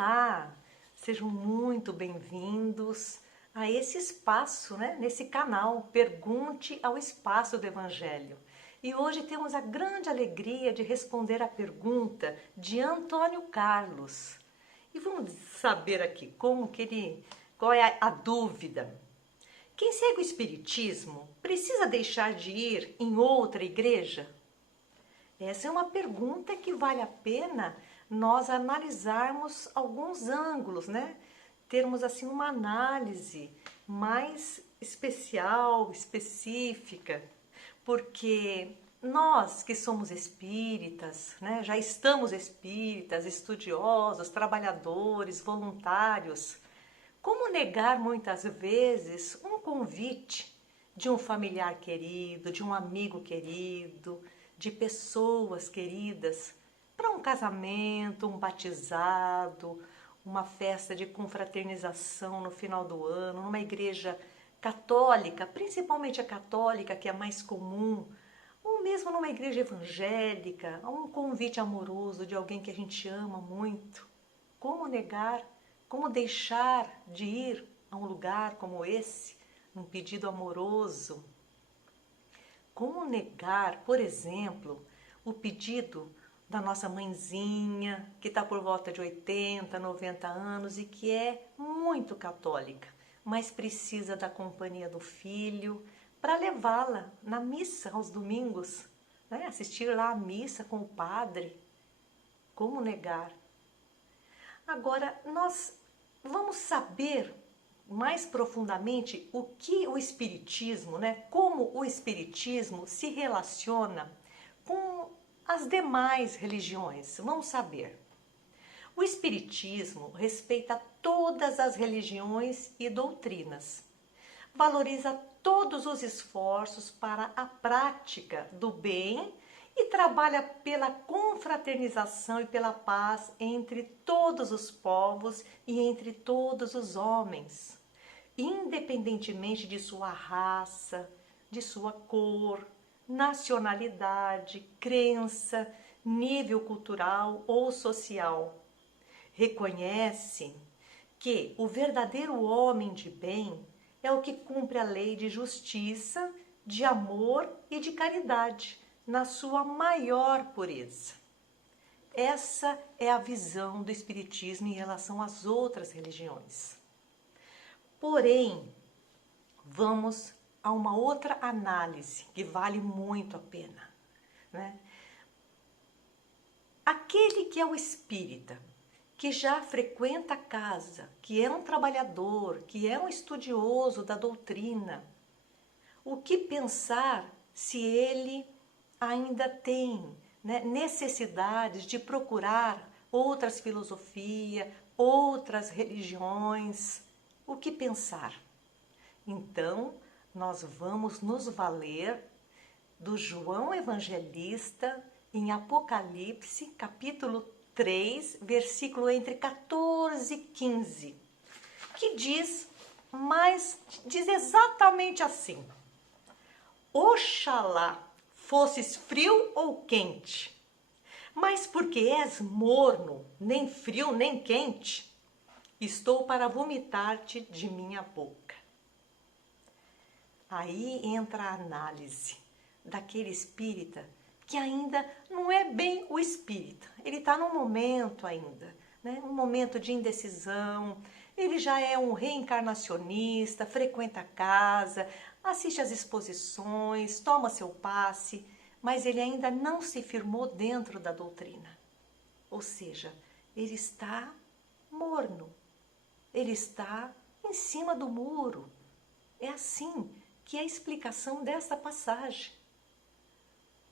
Olá, sejam muito bem-vindos a esse espaço, nesse canal Pergunte ao Espaço do Evangelho. E hoje temos a grande alegria de responder a pergunta de Antônio Carlos. E vamos saber aqui qual é a dúvida. Quem segue o Espiritismo precisa deixar de ir em outra igreja? Essa é uma pergunta que vale a pena nós analisarmos alguns ângulos, Termos assim uma análise mais especial, específica, porque nós que somos espíritas, já estamos espíritas, estudiosos, trabalhadores, voluntários, como negar muitas vezes um convite de um familiar querido, de um amigo querido, de pessoas queridas, para um casamento, um batizado, uma festa de confraternização no final do ano, numa igreja católica, principalmente a católica, que é mais comum, ou mesmo numa igreja evangélica, um convite amoroso de alguém que a gente ama muito. Como negar? Como deixar de ir a um lugar como esse, um pedido amoroso? Como negar, por exemplo, o pedido da nossa mãezinha, que está por volta de 80, 90 anos e que é muito católica, mas precisa da companhia do filho para levá-la na missa aos domingos, assistir lá a missa com o padre? Como negar? Agora, nós vamos saber mais profundamente o que o Espiritismo, como o Espiritismo se relaciona com as demais religiões. Vamos saber. O Espiritismo respeita todas as religiões e doutrinas, valoriza todos os esforços para a prática do bem e trabalha pela confraternização e pela paz entre todos os povos e entre todos os homens, independentemente de sua raça, de sua cor, nacionalidade, crença, nível cultural ou social. Reconhece que o verdadeiro homem de bem é o que cumpre a lei de justiça, de amor e de caridade, na sua maior pureza. Essa é a visão do Espiritismo em relação às outras religiões. Porém, vamos a uma outra análise que vale muito a pena. Aquele que é o espírita, que já frequenta a casa, que é um trabalhador, que é um estudioso da doutrina, o que pensar se ele ainda tem necessidades de procurar outras filosofias, outras religiões? O que pensar? Então, nós vamos nos valer do João Evangelista em Apocalipse, capítulo 3, versículo entre 14 e 15, que diz exatamente assim: Oxalá fosses frio ou quente, mas porque és morno, nem frio nem quente, estou para vomitar-te de minha boca. Aí entra a análise daquele espírita que ainda não é bem o espírita. Ele está num momento ainda, um momento de indecisão. Ele já é um reencarnacionista, frequenta a casa, assiste às exposições, toma seu passe, mas ele ainda não se firmou dentro da doutrina. Ou seja, ele está morno, ele está em cima do muro. É assim que é a explicação desta passagem.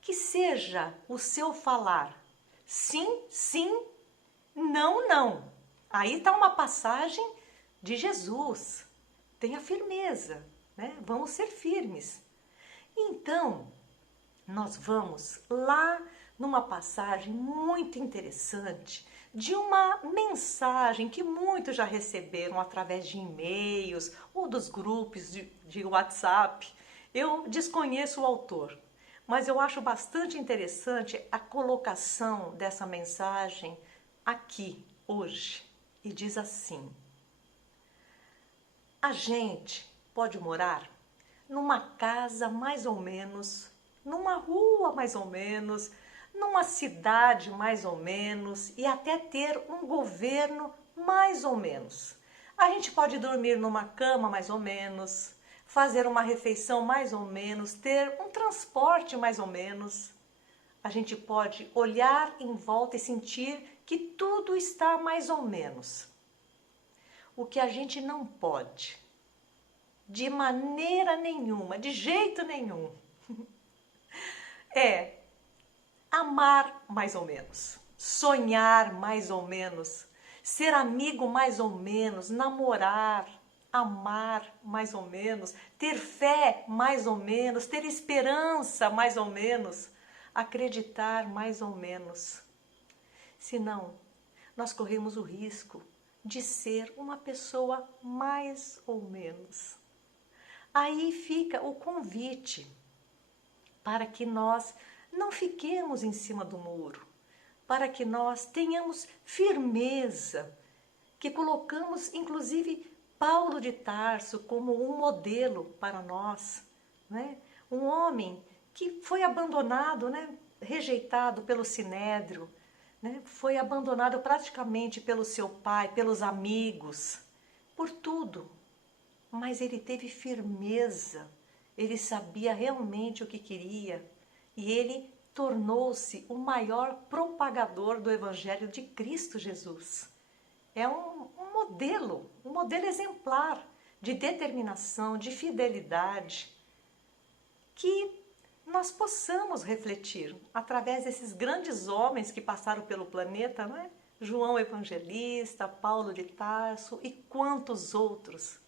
Que seja o seu falar sim, sim, não, não. Aí está uma passagem de Jesus. Tenha firmeza, Vamos ser firmes. Então, nós vamos lá numa passagem muito interessante de uma mensagem que muitos já receberam através de e-mails ou dos grupos de WhatsApp. Eu desconheço o autor, mas eu acho bastante interessante a colocação dessa mensagem aqui, hoje. e diz assim: a gente pode morar numa casa mais ou menos, numa rua mais ou menos, numa cidade mais ou menos e até ter um governo mais ou menos. A gente pode dormir numa cama mais ou menos, fazer uma refeição mais ou menos, ter um transporte mais ou menos. A gente pode olhar em volta e sentir que tudo está mais ou menos. O que a gente não pode, de maneira nenhuma, de jeito nenhum, é amar mais ou menos, sonhar mais ou menos, ser amigo mais ou menos, namorar, amar mais ou menos, ter fé mais ou menos, ter esperança mais ou menos, acreditar mais ou menos. Senão, nós corremos o risco de ser uma pessoa mais ou menos. Aí fica o convite para que nós não fiquemos em cima do muro, para que nós tenhamos firmeza, que colocamos inclusive Paulo de Tarso como um modelo para nós, né? Um homem que foi abandonado, né? Rejeitado pelo Sinédrio, né? Foi abandonado praticamente pelo seu pai, pelos amigos, por tudo. Mas ele teve firmeza, ele sabia realmente o que queria e ele tornou-se o maior propagador do Evangelho de Cristo Jesus. É um modelo exemplar de determinação, de fidelidade, que nós possamos refletir através desses grandes homens que passaram pelo planeta, não é? João Evangelista, Paulo de Tarso e quantos outros.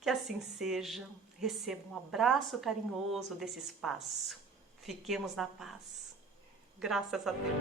Que assim seja, receba um abraço carinhoso desse espaço. Fiquemos na paz. Graças a Deus.